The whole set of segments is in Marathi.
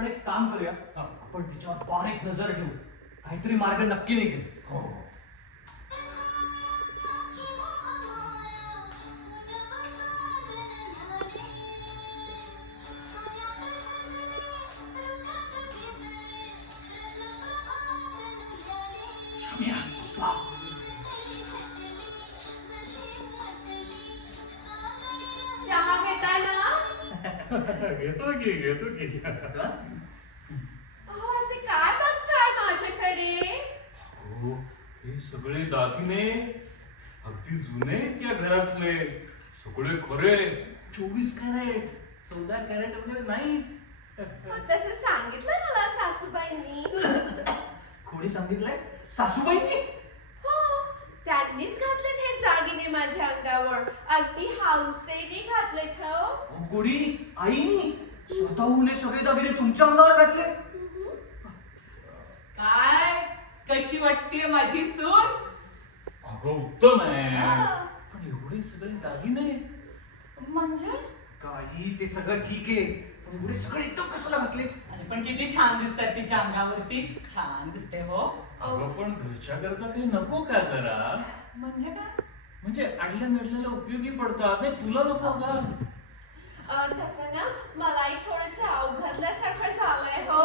आपण एक काम करूया, आपण तिच्यावर बारीक नजर ठेवू, काहीतरी मार्ग नक्की निघेल. हो. चहा घेताय ना? घेतो की अहो, असे काय बघताय माझ्याकडे? हो, हे सगळे दागिने अगदी जुने त्या घरातले, सगळे खरे. 24 कॅरेट 14 कॅरेट वगैरे नाहीत. मग तसं सांगितलं मला सासूबाईंनी. कोणी सांगितलंय? सासूबाईंनी? हो, त्यांनीच घातलेत हे दागिने माझ्या अंगावर. अगदी हौसेने घातलेत हो. अहो, गोडी आईनी स्वतःहून हे सगळे दागिने तुमच्या अंगावर घातले? काय कशी वाटते माझी सून? अगं उत्तम आहे, पण एवढे सगळे दागिने म्हणजे काही ते सगळं ठीक आहे, पण एवढे सगळे एकदम कशाला घातले? आणि पण किती छान दिसतात तिच्या अंगावरती. छान दिसते हो. अगं पण घरच्या करता काही नको का जरा? म्हणजे काय? म्हणजे अडल्या नडल्याला उपयोगी पडतात. नाही तुला नको का? तसं ना मलाही थोडस अवघडल्यासारखं झालंय हो.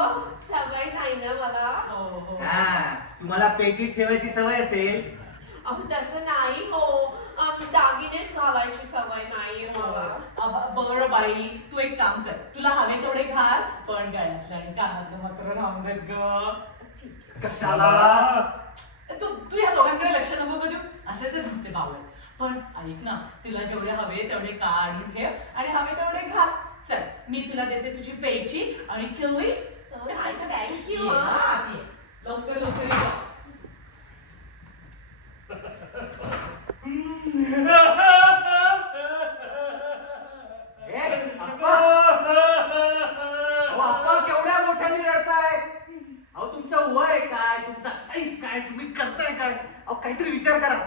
सवय नाही ना मला. हो. हा, तुम्हाला पेटीत ठेवायची सवय असेल. अहो तसं नाही हो. दागिनेच घालायची सवय नाहीये मला. बरं बाई, तू एक काम कर, तुला हवे तेवढे घाल, पण गळ्यातलं आणि कानातलं मात्र राहून देत ग. कशाला? तू या दोघांकडे लक्ष नको करू, असे तर नुसते बावळ. पण ऐक ना, तुला जेवढे हवे तेवढे काढून ठेव आणि हवे तेवढे घाल. चल, मी तुला देते तुझी पेची आणि किल्ली. So nice, thank you. ये. लवकर लवकर ये. ए, अप्पा! अहो, अप्पा केवढ्या मोठ्याने रडताय? अहो तुमचं वय काय, तुमचा साईज काय, तुम्ही करताय काय? अहो काहीतरी विचार करा.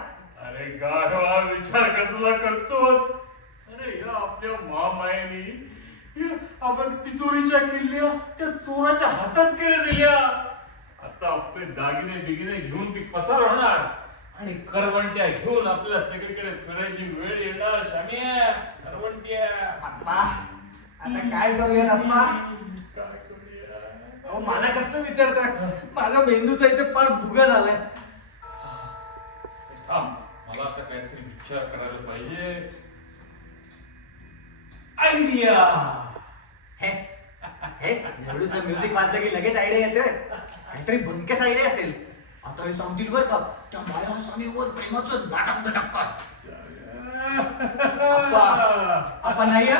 अरे गाढवा विचार कसला करतोस? अरे या आपल्या मामाईनी आपण तिजोरीच्या किल्ल्या त्या चोराच्या हातात केल्या दिल्या. आता आपले दागिने बिगिने घेऊन ती पसार होणार आणि करवंट्या घेऊन आपल्या सगळीकडे फिरायची वेळ येणार. शाम्या, करवंट्या. अप्पा, आता काय करूयात अप्पा? काय करूया? अहो मला कसं विचारता? माझा मेंदूचा इथे फार भुगा झालाय. थांब, मला आता काहीतरी विचार करायला पाहिजे. आयडिया. हे हे एवढंसं म्युझिक वाजलं की लगेच आयडिया येते. काहीतरी भंकेस आयडिया असेल. आता हे सांगतील बरं का, त्या माया हसामीवर प्रेमाचं नाटक कर. अप्पा, अप्पा नाही हा.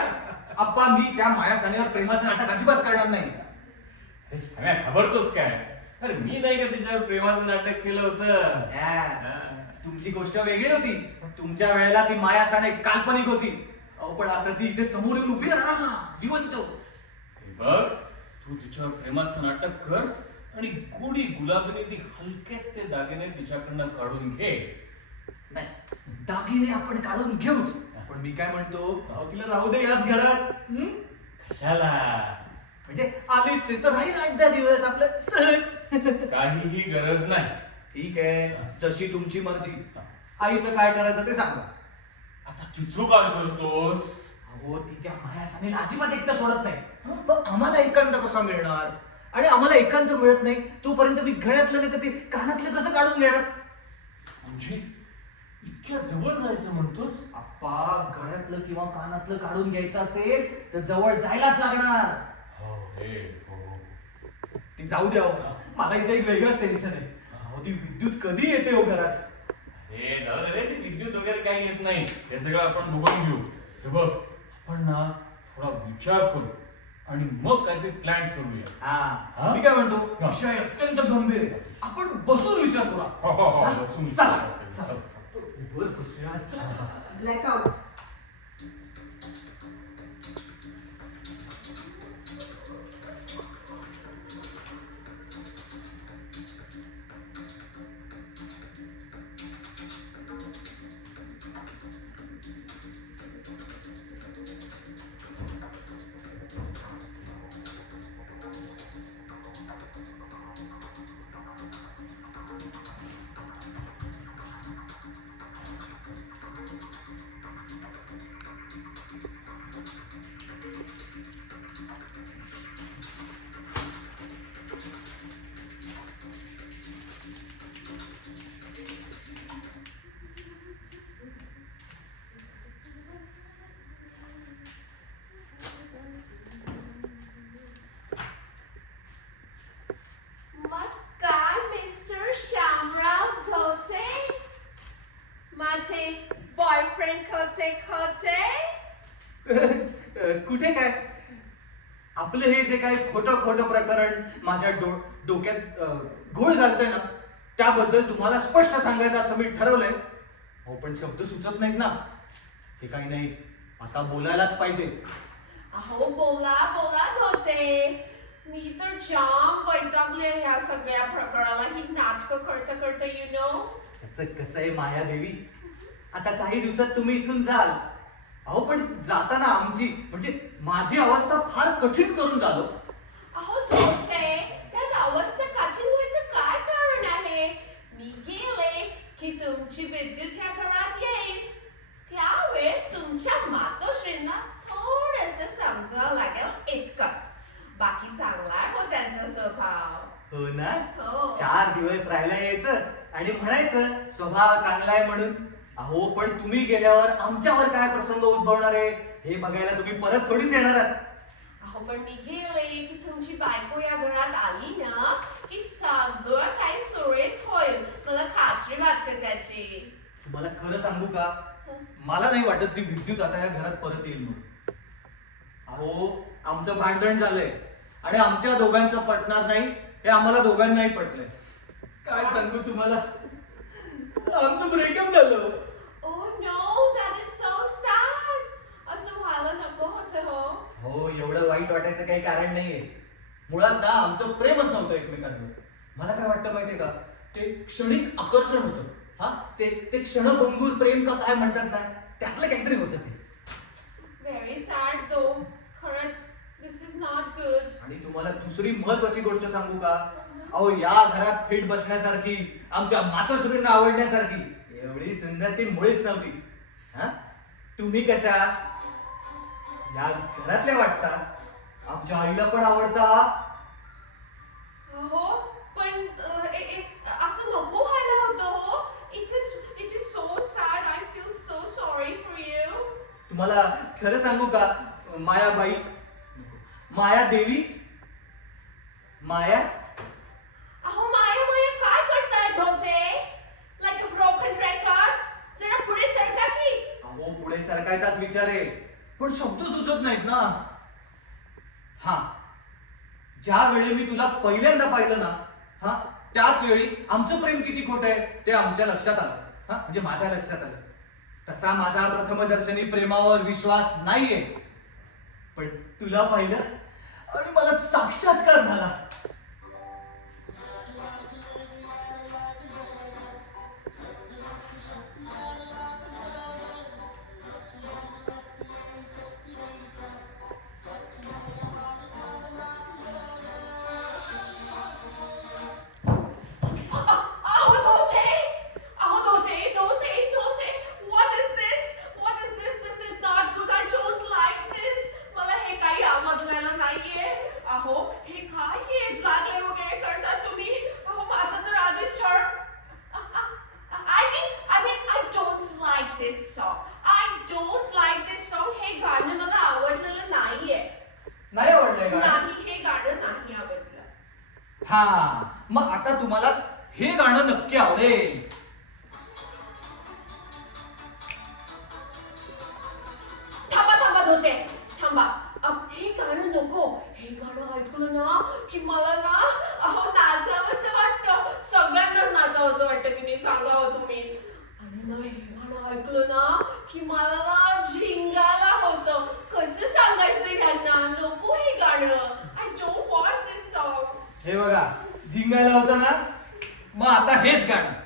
अप्पा मी त्या माया सानीवर प्रेमाचं नाटक अजिबात करणार नाही. हे सगळ्या घाबरतोस काय? अरे मी नाही का तिच्यावर प्रेमाचं नाटक केलं होतं? हा, तुमची गोष्ट वेगळी होती. तुमच्या वेळेला ती माया साने काल्पनिक होती. अहो पण आता ती इथे समोर येऊन उभी राहणार ना, जिवंत. हे बघ, तू तिच्यावर प्रेमाचं नाटक कर आणि गोडी गुलाबीने ती हलकेच ते दागिने तिच्याकडनं काढून घे. नाही, दागिने आपण काढून घेऊच. पण मी काय म्हणतो, अहो तिला राहू दे याच घरात. कशाला? म्हणजे आलीच आहे तर राहील 8-10 दिवस आपलं सहज. काहीही गरज नाही. ठीक आहे, जशी तुमची मर्जी. आईचं काय करायचं ते सांगा. आता तुझं काय करतोस? अहो ती त्या माया सानेला अजिबात एकटं सोडत नाही. पण आम्हाला एकांत कसा मिळणार? आणि आम्हाला एकांत मिळत नाही तोपर्यंत मी गळ्यातलं नाही तर ते कानातलं कसं काढून घेणार? म्हणजे इतक्या जवळ जायचं म्हणतोस? अप्पा, गळ्यातलं किंवा कानातलं काढून घ्यायचं असेल तर जवळ जायलाच लागणार. हो रे, हो. ते जाऊ द्या हो. मला इथे एक वेगळंच टेन्शन आहे. अहो ती विद्युत कधी येते हो घरात? हे जाऊ दे रे, ती विद्युत वगैरे काही येत नाही. हे सगळं आपण बघून घेऊ. हे बघ, आपण ना थोडा विचार करू आणि मग काहीतरी प्लॅन ठरवूया. हा, मी काय म्हणतो, विषय अत्यंत गंभीर आहे. आपण बसून विचार करू. हो हो हो, बसून चला, चल, चला. चल. बरं, बसूया. चला, चला, चला. Blackout. खोटे खोटे कुठे काय आपलं हे जे काही खोटं खोटं प्रकरण माझ्या डोक्यात घोळ घालतंय ना त्याबद्दल तुम्हाला स्पष्ट सांगायचं असं मी ठरवलंय. हो पण शब्द सुचत नाहीत ना. हे काही नाही, आता बोलायलाच पाहिजे. अहो बोला बोला धोटे. मी तर जाम वैतागले ह्या सगळ्या प्रकरणाला. ही नाटकं करता यु नो. त्याचं कसं आहे मायादेवी, आता काही दिवसात तुम्ही इथून जाल. अहो पण जाताना आमची म्हणजे माझी अवस्था फार कठीण करून झालो. अहो धोटे, त्यात अवस्था कठीण व्हायचं काय कारण आहे? मी गेले की तुमची विद्युत ह्या घरात येईल. त्यावेळेस तुमच्या मातोश्रींना थोडंसं समजावं लागेल इतकंच. बाकी चांगला आहे हो त्यांचा स्वभाव. हो ना. हो. 4 दिवस राहायला यायचं आणि म्हणायचं स्वभाव चांगला आहे म्हणून. अहो पण तुम्ही गेल्यावर आमच्यावर काय प्रसंग उद्भवणार आहे हे बघायला तुम्ही परत थोडीच येणार आहात. अहो पण मी गेले की तुमची बायको या घरात आली ना की सगळं काही सुरळीत होईल. मला खात्री वाटते त्याची. तुम्हाला खरं सांगू का, मला नाही वाटत ती विद्युत आता या घरात परत येईल म्हणून. अहो आमचं भांडण झालंय आणि आमच्या दोघांचं पटणार नाही हे आम्हाला दोघांनाही पटलंय. काय सांगू तुम्हाला, आमचं ब्रेकअप झालं. Oh no, that is so sad. असं व्हायला नको होतं हो. हो एवढं वाईट वाटायचं काही कारण नाहीये. मुळात ना आमचं प्रेमच नव्हतं एकमेकांवर. मला काय वाटतं माहितीये का, ते क्षणिक आकर्षण होतं. हा ते क्षणभंगूर प्रेम का काय म्हणतात ना त्यातलं काहीतरी होतं ते. Very sad though. खरंच this is not good. आणि तुम्हाला दुसरी महत्वाची गोष्ट सांगू का, अहो या घरात फिट बसण्यासारखी आमच्या मातोश्रींना आवडण्यासारखी एवढी सुंदर ती मुळीच नव्हती. हा तुम्ही कशा या घरातल्या वाटता, आमच्या आईला पण आवडता. हो पण असं नको व्हायला होतं हो. It is so sad. I feel so sorry for you. तुम्हाला खरं सांगू का मायाबाई, माया देवी, माया. अहो माया माया काय करताय Dhote? Like a broken record. जरा पुढे सरका की. अहो पुढे सरकायचाच विचार आहे पण शब्द सुचत नाहीत ना. हा ज्या वेळी मी तुला पहिल्यांदा पाहिलं ना, हा त्याच वेळी आमचं प्रेम किती खोटं आहे ते आमच्या लक्षात आलं. हा म्हणजे माझ्या लक्षात आलं. तसा माझा प्रथमदर्शनी प्रेमावर विश्वास नाहीये, पण तुला पाहिलं आणि मला साक्षात्कार झाला. अहो धोटे. अहो Dhote. What is this? This is not good. I don't like this. मला हे काही आवडलेलं नाहीये. अहो हे काय हेच लागले वगैरे करता तुम्ही. अहो माझं तर आधीच I mean I don't like this song. हे गाणं मला आवडलेलं नाहीये. नाही आवडलंय का? नाही हे गाणं नाही आवडलं. हा मग आता तुम्हाला हे गाणं नक्की आवडेल. थांबा धोचे थांबा. हे गाणं नको. हे गाणं ऐकलं ना की मला ना अहो नाचावंसं वाटतं. सगळ्यांनाच नाचावंसं वाटतं की मी सांगावं तुम्ही. आणि ना हे गाणं ऐकलं ना की मला ना झिंगायला होतं. कसं सांगायचं ह्यांना नको हे गाणं. I don't watch this song. हे बघा झिंगायला होतं ना, मग आता हेच गाणं.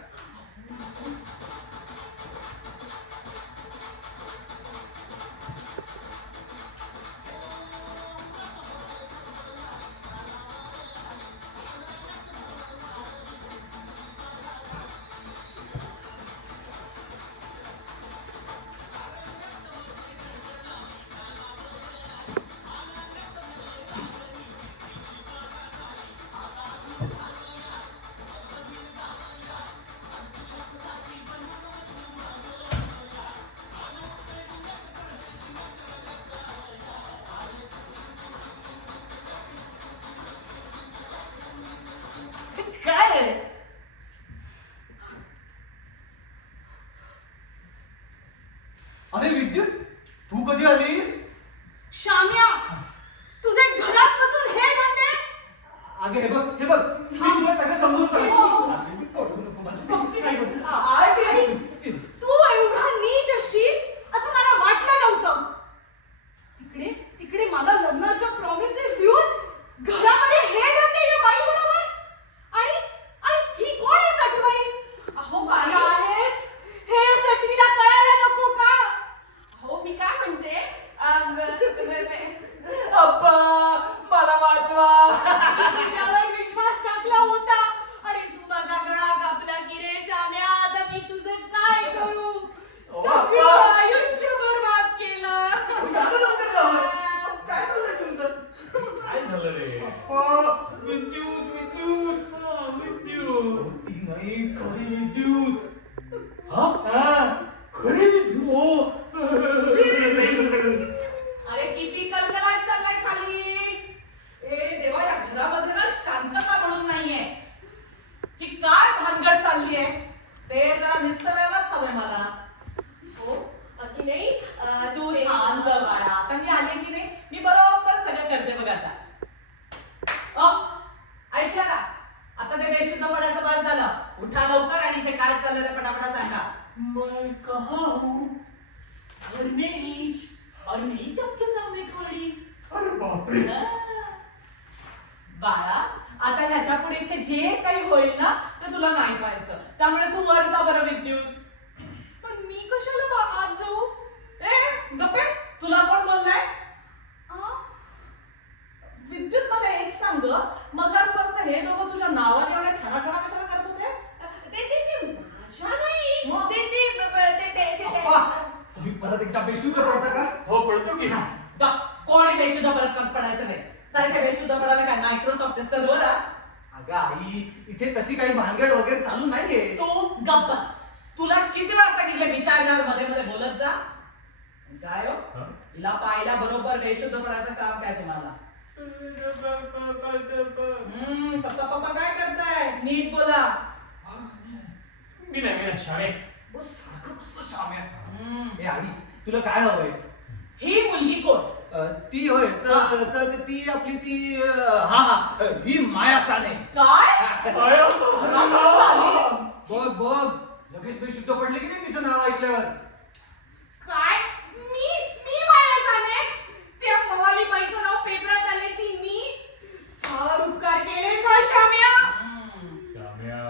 अगं हे बघ मी तुला सगळं समजून सांगितलं. पडू नको माझ्या. तू एवढा नीच असशील असं मला वाटलं नव्हतं. तिकडे मला लग्नाच्या प्रॉमिसेस देऊन घरामध्ये हे धंदे या बाई बरोबर. आणि ही कोण आहे सटवाई? अहो बाई, हे सटवीला कळायला नको का? अहो मी काय म्हणते अप्पा मला वाचवा. तुझ्यावर विश्वास टाकला होता आणि तू माझा गळा कापला की रे श्याम्या. आता मी तुझं काय करू? सगळं आयुष्य बरबाद केलं. काय चाललंय तुमचं? काय झालं रे? अप्पा विद्युत ती नाही खरी विद्युत. खरी विद्युत. अरे किती कलकलाट चाललाय खाली. ए देवा, या घरामध्ये ना शांतता म्हणून नाहीये. ही काय भानगड चालली आहे ते जरा निस्तरायलाच हवंय मला. हो की नाही तू थांब ग बाळा. आता मी आले की नाही, मी बरोबर सगळं करते बघ आता. ऐकलं का? आता ते बेशुद्ध पडायचं बस झालं. उठा लवकर आणि इथे काय चाललंय ते पटापटा सांगा. मैं कहाँ हूँ? और नीच आपके सामने खड़ी. अरे बापरे. बाळा, आता ह्याच्या पुढे इथे जे काही होईल ना ते तुला नाही पाहायचं. त्यामुळे तू वर जा बरं विद्युत. पण मी कशाला आत जाऊ? ए गप्पे, तुला कोण बोललाय? विद्युत, मला एक सांग, मगाचपासून हे दोघं तुझ्या नावाने एवढ्या ठाणाठाणा कशाला करत होते? माझ्या नाही ते अप्पा तुम्ही परत एकदा बेशुद्ध पडता का? हो पडतो की. कोणी बेशुद्ध परत पडायचं नाही. सारख्या बेशुद्ध पडायला काय मायक्रोसॉफ्टचे सर्व्हर? अगं आई, इथे तशी काही भानगड वगैरे चालू नाहीये. तू गप्प बस. तुला किती वेळा सांगितलं विचारल्यावर मध्ये मध्ये बोलत जा. काय हो, हिला पाहिला बरोबर बेशुद्ध पडायचं काम काय तुम्हाला? पप्पा पप्पा काय करताय? नीट बोला. मी नाही शाळे. सारखं कसलं शाम्या. ए आई, तुला काय हवंय? ही मुलगी कोण? ती होय तर ती आपली ती ही माया साने. काय? बघ लगेच बेशुद्ध पडले की नाही तिचं नाव ऐकल्यावर? काय? मी माया साने? त्या मवाली बाईचं नाव पेपरात आले ती मी? छान उपकार केले सा श्याम्या. श्याम्या,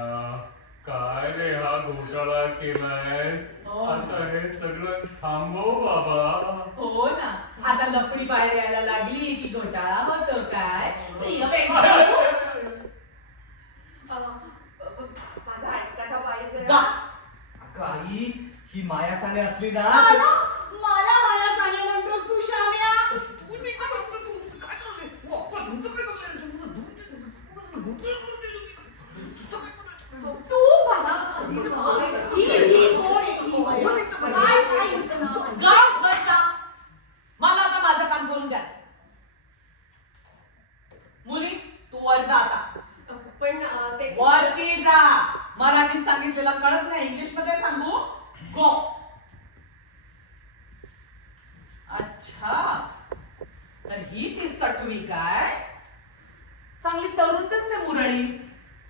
काय रे हा घोटाळा केलायस? आता हे सगळं थांबव बाबा. हो ना, आता लफडी बाहेर यायला लागली की घोटाळा होतो काय? प्रिय माझा ऐकता का बाई गा. जरा? अगं आई, ही माया साने असली ना मला माया साने म्हणतोस तू श्याम्या? तू मला ही कोण आहे ही बाई? काय हिचं नाव? गप बसा. मला आता माझं काम करून द्या. मुली, तू वर जा आता. पण ते वरती जा. मराठीत सांगितलेलं कळत नाही, इंग्लिश मध्ये सांगू? गो. अच्छा, तर ही ती सटवी काय? चांगली तरुण दिसते मुरळी.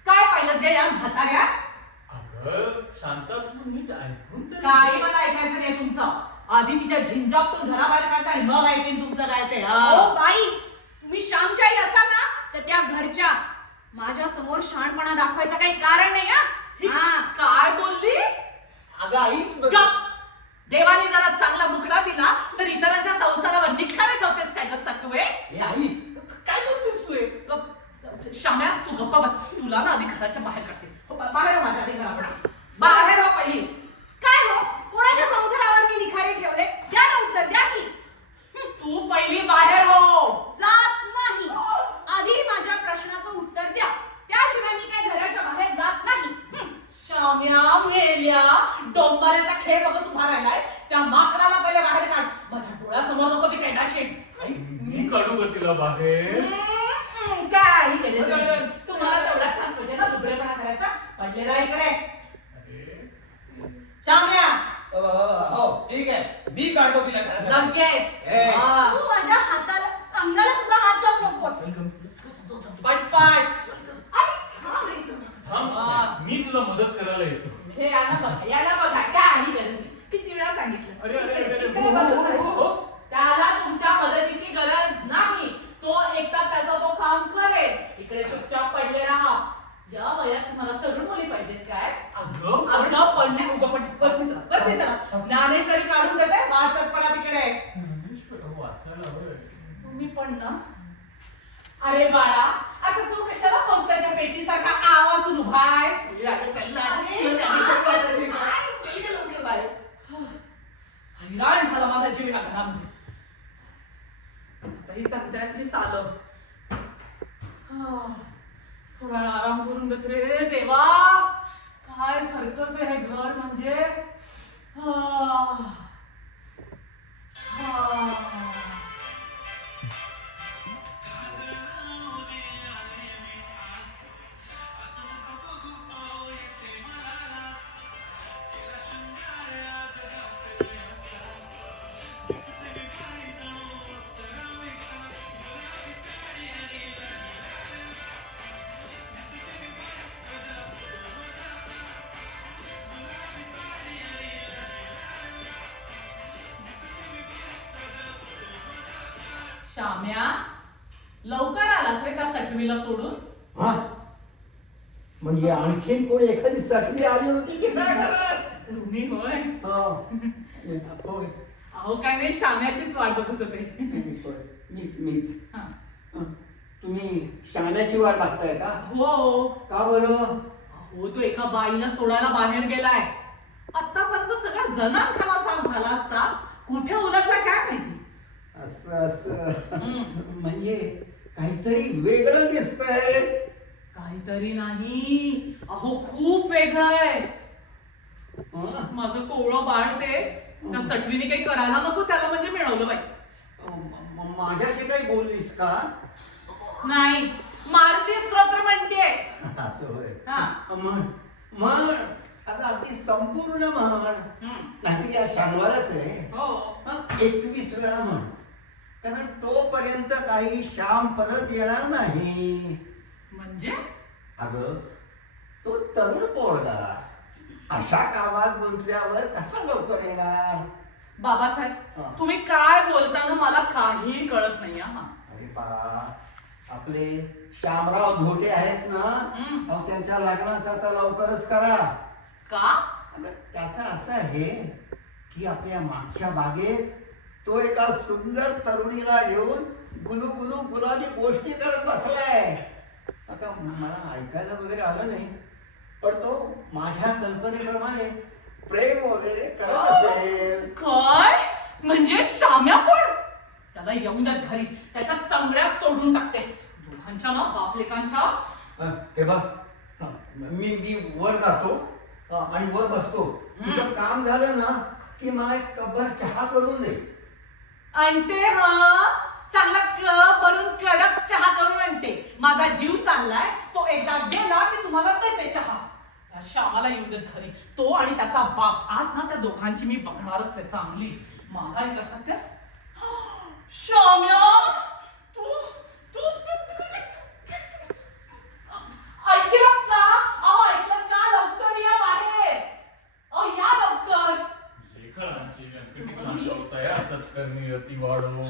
काय पाहिलंच गे या म्हाताऱ्या? अगं शांता, तू नीट ऐकून तरी घे. काही मला ऐकायचं नाही तुमचं. आधी तिच्या झिंजातून घराबाहेर काढता आणि मग ऐकेन तुमचं काय ते. ओ बाई, तुम्ही श्यामच्या आई असा ना तर त्या घरच्या माझ्या समोर शहाणपणा दाखवायचं काही कारण नाही. हा काय बोलली? अगं आई गप. देवाने जरा चांगला मुखडा दिला तर इतरांच्या संसारावर निखारे ठेवतेस काय ग सटवे? ए आई, काय बोलतेस तू हे? श्याम्या, तू गप्पा बस. तुला ना आधी घराच्या बाहेर काढते. बाहेर हो माझ्या आधी घराकडे. बाहेर हो पहिली. काय हो, कोणाच्या संसारावर मी निखारे ठेवले? द्या ना उत्तर, द्या की. तू पहिली बाहेर हो. जात नाही. आधी माझ्या प्रश्नाचं उत्तर द्या, त्याशिवाय मी काय घराच्या बाहेर जात नाही. श्याम्या मेल्या, डोंबाऱ्याचा खेळ बघत उभा राहिलाय. त्या माकडाला पहिले बाहेर काढ. माझ्या डोळ्यासमोर नको ती कैदाशी. आई, मी काढू का तिला बाहेर? काय केले तुम्हाला तेवढा छान म्हणजे ना दुबळेपणा करायचा. पडले राहा इकडे. श्याम्या, हो ठीक आहे, मी काढतो तिला घराच्या. लगेच. ए. हा. तू माझ्या हाताला अंगाला सुद्धा हात लावू नकोस. पटपट येतो. हे याला बघा काही गरज नाही. किती वेळा सांगितलं अरे, अरे, अरे, अरे, इकडे हो, बघा. हो, हो, हो. त्याला तुमच्या मदतीची गरज नाही. तो एकटा त्याचा तो काम करेल. इकडे चुपचाप पडले राहा. या वयात तुम्हाला तरुण मुली पाहिजेत काय? अगं पडणे उगं पण वरती चला. ज्ञानेश्वरी काढून देते वाचत पडा तिकडे. वाचायला हवंय. तुम्ही पण ना. अरे बाळा आता तू कशाला पोस्टाच्या पेटीसारखा आवाजून उभा आहेस? हैराण झाला माझा जीव या घरामध्ये. आता ही संत्र्यांची सालं. थोडा वेळ आराम करून देत रे देवा. काय सर्कस आहे हे घर म्हणजे. श्याम्या लवकर आलास रे त्या सटवीला सोडून. हा म्हणजे आणखीन कोणी एखादी सटवी आली होती की काय घरात? तुम्ही होय. होय. अहो काय नाही श्याम्याचीच वाट बघत होते. मीच हा. तुम्ही श्याम्याची वाट बघताय का? हो. का बरं? हो तो एका बाईला सोडायला बाहेर गेलाय. आतापर्यंत सगळा जनानखाना साफ झाला असता. कुठे उलटला काय माहिती. असं म्हणजे काहीतरी वेगळं दिसतंय. काहीतरी नाही अहो खूप वेगळं आहे. हं? माझं कोवळं बाळ ते त्या सटवीने काही करायला नको त्याला म्हणजे मिळवलं बाई. माझ्याशी काही बोललीस का? नाही मारुती स्तोत्र म्हणते. असं होय. हा. म्हण आता अगदी संपूर्ण म्हण. नाहीतर या शनिवारच आहे. हो. 21 वेळा म्हण. कारण तोपर्यंत काही श्याम परत येणार नाही. म्हणजे अगं तो तरुण पोरगा अशा कामात गुंतल्यावर कसा लवकर येणार? बाबासाहेब हा. तुम्ही काय बोलताना मला काही कळत नाही. हा अरे बा आपले श्यामराव धोटे आहेत ना, अहो, त्यांच्या लग्नाचं आता लवकरच करा. का? अगं त्याचं असं आहे की आपल्या मागच्या बागेत तो एका सुंदर तरुणीला घेऊन गुलू गुलू गुलाबी गोष्टी करत बसलाय. आता मला ऐकायला वगैरे आलं नाही, पण तो माझ्या कल्पनेप्रमाणे प्रेम वगैरे करत असेल. काय म्हणजे श्याम्या पण? त्याला येऊन द्या घरी त्याच्या तंगड्यात तोडून टाकते दोघांच्या ना बापलेकांच्या. हे बघ मी वर जातो आणि वर बसतो. तुझं काम झालं ना की मला एक कपभर चहा करून दे. आणते हा चांगला कप भरून कडक चहा करून आणते. माझा जीव चाललाय तो एकदा गेला की तुम्हाला देते चहा. त्या श्यामाला येऊ देत घरी तो आणि त्याचा बाप. आज ना त्या दोघांची मी बघणारच आहे चांगली. मला हे करतात त्या श्याम्या तू तू ऐकलं का? अहो ऐकलं का? लवकर या बाहेर. अहो या लवकर. लेखनाची गणपती सांगता होता या सत्कर्मी अति वाढो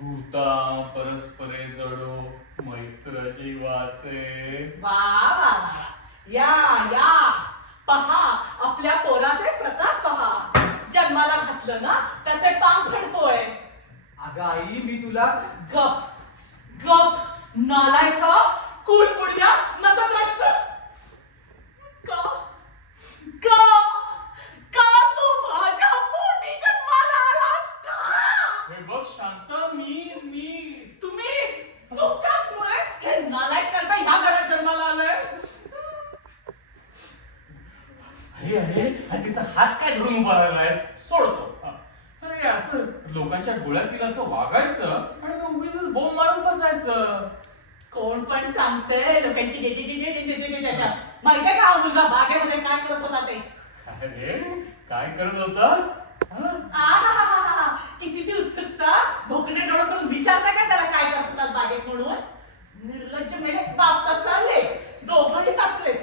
भूता परस्परे जडो मैत्र जीवाचे. वा वा या या पहा आपल्या पोराचे प्रताप पहा. जन्माला घातलं ना त्याचे पांग फडतोय. अगं आई मी तुला गप गप नालायका कुळपुड्या नतद्रष्ट. का का का तू माझ्या पोटी जन्माला आलास का? हे बघ शांत मी तुम्हीच तुमच्याच मुळे हे नालायक करता ह्या घरात जन्माला आलोय. अरे अरे तिचा हात काय धरून उभा राहिलायस? सोडतो. अरे असं लोकांच्या डोळ्यातील असं वागायचं आणि मग उगीच बोंब मारून बसायचं. कोण पण सांगतंय लोकांची माहितीये का हा मुलगा बागेमध्ये काय करत होता ते? अरे काय करत होतास? आहाहाहा, किती ती उत्सुकता. भोकणे डोळे करून विचारताय का त्याला काय करत होतात बागेत म्हणून? निर्लज्ज मेले ताप तसले दोघंही तसलेच.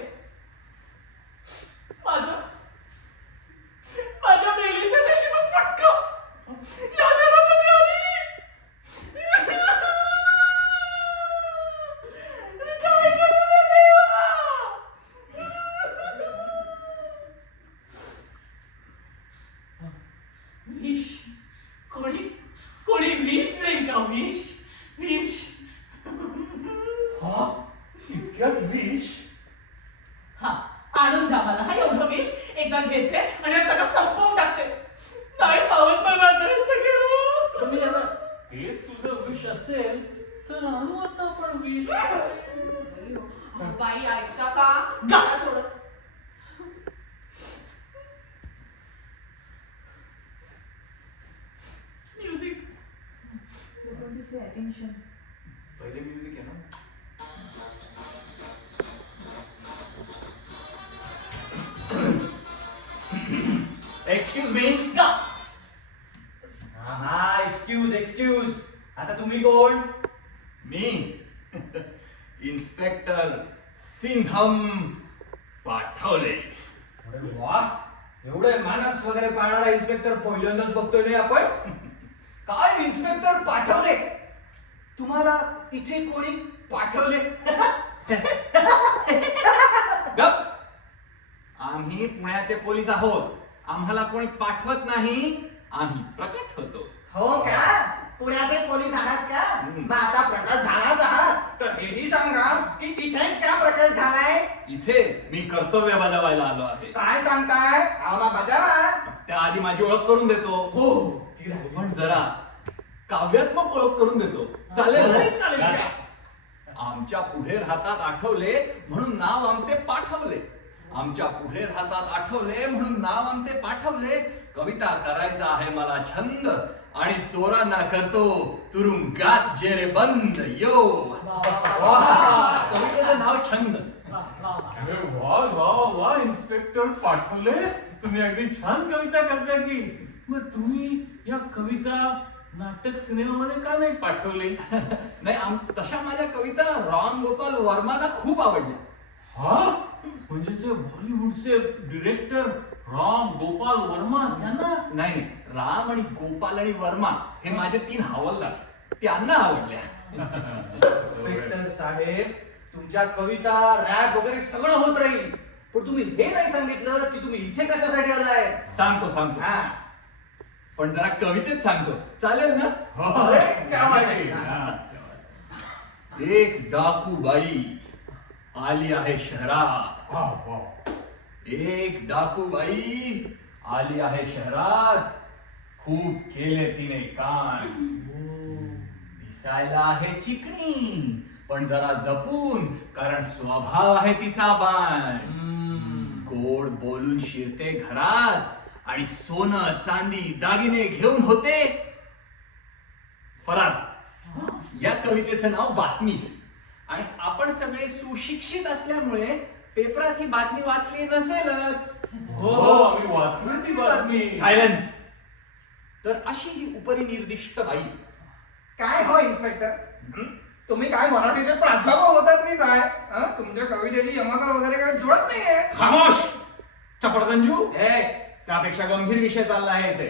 माझा इतक्यात विष? हा आणून द्या मला हा एवढं विष एकदा घेते आणि हे सगळं संपवून टाकते. नाही पावत मला आता हे सगळं. तुम्ही आता तेच तुझं विष असेल तर आणू आता आपण विष. बाई ऐकता का मला थोडं म्युझिक. पहिले म्युझिक आहे ना. Excuse me. हा एक्सक्यूज. आता तुम्ही कोण? मी इन्स्पेक्टर सिंघम पाठवले. अरे वा, एवढे मानस वगैरे पाळणारा इन्स्पेक्टर पहिल्यांदाच बघतोय नाही आपण. काय इन्स्पेक्टर पाठवले? तुम्हाला इथे कोणी पाठवले? गप. आम्ही पुण्याचे पोलीस आहोत. आम्हाला कोणी पाठवत नाही, आम्ही प्रकट होतो. हो का? पुण्याचे पोलीस आहात का? मग आता प्रकट झालाच आहात तर हेही सांगा की इथेच का प्रकट झालाय? इथे मी कर्तव्य बजावायला आलो आहे. काय सांगताय? आम्हा बजावा. त्याआधी माझी ओळख करून देतो. हो ती राहिली. पण जरा काव्यात्मक ओळख करून देतो. चालेल ना? चालेल का? आमच्या पुढे राहतात आठवले म्हणून नाव आमचे पाठवले. आमच्या पुढे राहतात आठवले म्हणून नाव आमचे पाठवले. कविता करायचा आहे मला छंद आणि चोरांना करतो तुरुंगात जेरेबंद. यो कवितेचं नाव छंद. अरे वा वा वा इन्स्पेक्टर पाठवले, तुम्ही अगदी छान कविता करता की. मग तुम्ही या कविता नाटक सिनेमामध्ये का नाही पाठवले? नाही तशा माझ्या कविता राम गोपाल वर्माला खूप आवडल्या. हा म्हणजे ते बॉलिवूडचे डिरेक्टर राम गोपाल वर्मा त्यांना? नाही राम आणि गोपाल आणि वर्मा हे माझे 3 हवालदार, त्यांना आवडल्या. इन्स्पेक्टर साहेब, तुमच्या कविता रॅप वगैरे सगळं होत राहील, पण तुम्ही हे नाही सांगितलं की तुम्ही इथे कशासाठी आलाय. सांगतो हा. पण जरा कवितेत सांगतो, चालेल ना? अरे, क्या बात आहे. एक डाकूबाई आली आहे शहरात. वा वा. एक डाकूबाई आली आहे शहरात. खूप केले तिने कान. दिसायला आहे चिकणी पण जरा जपून, कारण स्वभाव आहे तिचा बाण. गोड बोलून शिरते घरात आणि सोनं चांदी दागिने घेऊन होते फरार. या कवितेचं नाव बातमी. आणि आपण सगळे सुशिक्षित असल्यामुळे पेपरात ही बातमी वाचली नसेलच. हो आम्ही वाचली ती बातमी. सायलेन्स. तर अशी ही उपरिनिर्दिष्ट बाई. काय हो इन्स्पेक्टर, तुम्ही काय मराठीचे प्राध्यापक होतात मी काय? तुमच्या कवितेची यमाका वगैरे काय जुळत नाहीये. खामोश चपडगंजू. ए, त्यापेक्षा गंभीर विषय चालला आहे इथे.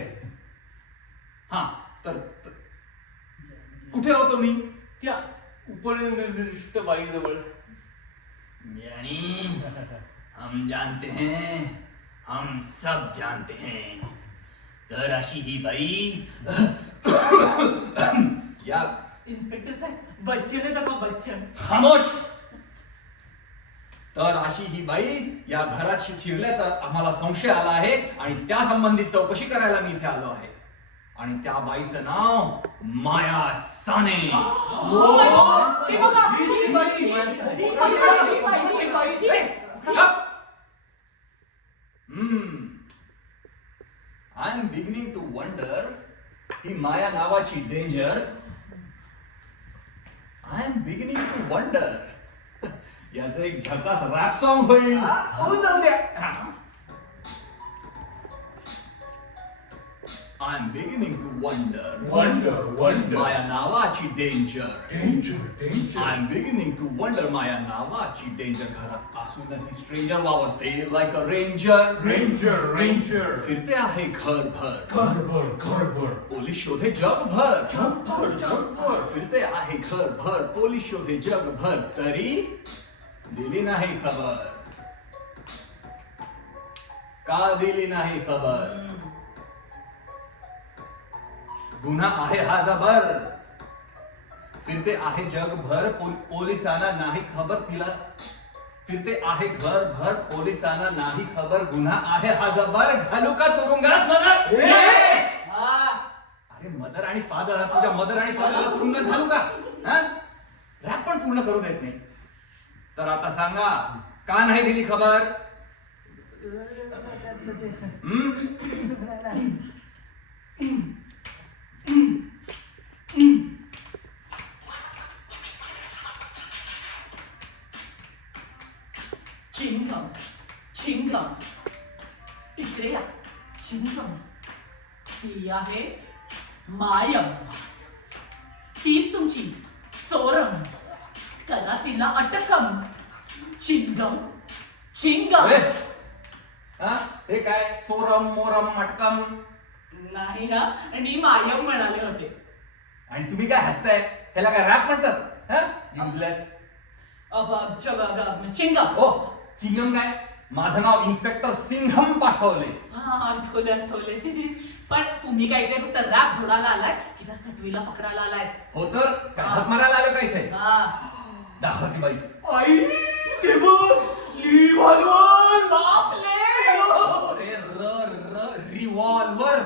हा तर कुठे होतो मी? त्या उपनिर्दिष्ट बाईजवळ. यानी हम जानते हैं, हम सब जानते हैं. तर अशी ही बाई या इन्स्पेक्टर साहेब बच्चन आहे का बच्चन? खामोश. तर अशी ही बाई या घरात शिरल्याचा आम्हाला संशय आला आहे आणि त्या संबंधित चौकशी करायला मी इथे आलो आहे. आणि त्या बाईचं नाव माया साने. ती बघा, ही बाई, ही बाई. I am beginning to wonder ही माया नावाची danger. I am beginning to wonder याचं एक झकास रॅप सॉन्ग होईल. होऊन जाऊ द्या. I am beginning to wonder Wonder, wonder. Maya नावाची danger. Danger, danger. I am beginning to wonder Maya नावाची डेंजर. घरात असूनही स्ट्रेंजर वावरते like a ranger. Ranger, ranger. फिरते आहे घरभर. घरभर, घरभर. पोलीस शोधे जगभर. जगभर, जगभर. फिरते आहे घरभर. पोलीस शोधे जगभर तरी दिली नाही खबर. का दिली नाही खबर? गुन्हा आहे हा जबर. फिरते आहे जगभर पोलिसांना नाही खबर तिला. फिरते आहे घरभर पोलिसांना नाही खबर. गुन्हा आहे हा जबर. घालू का तुरुंगात मदर? हा. अरे मदर आणि फादर, तुझ्या मदर आणि फादरला तुरुंगात घालू का? रॅप पण पूर्ण करू देत नाही. तर आता सांगा, का नाही दिली खबर? चिंगम चिंगम इकडे या. चिंगम ही आहे मायम, तीच तुमची चोरम. करा तिला अटकम. Chewing gum chewing gum. हे काय चोरम मोरम मटकम? नाही ना, मी मायम म्हणाले होते. आणि तुम्ही काय हसताय? ह्याला काय रॅप म्हणतात? युजलेस. चिंगम. ओ चिंगम काय? माझं नाव इन्स्पेक्टर सिंघम पाठवले. हा आठवले. पण तुम्ही काय इकडे फक्त रॅप जोडायला आलाय की त्या सटवीला पकडायला आलाय? हो तर काय झक मारायला आलं का इथे? दाखवती बाई. आई ते बघ, रिव्हॉल्वर. बापले. अरे र रिव्हॉल्वर.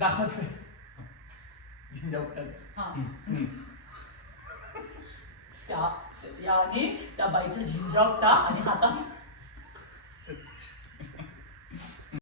दाखवते. हा. त्या याने त्या बाईचा झिंजा उपटा आणि हातात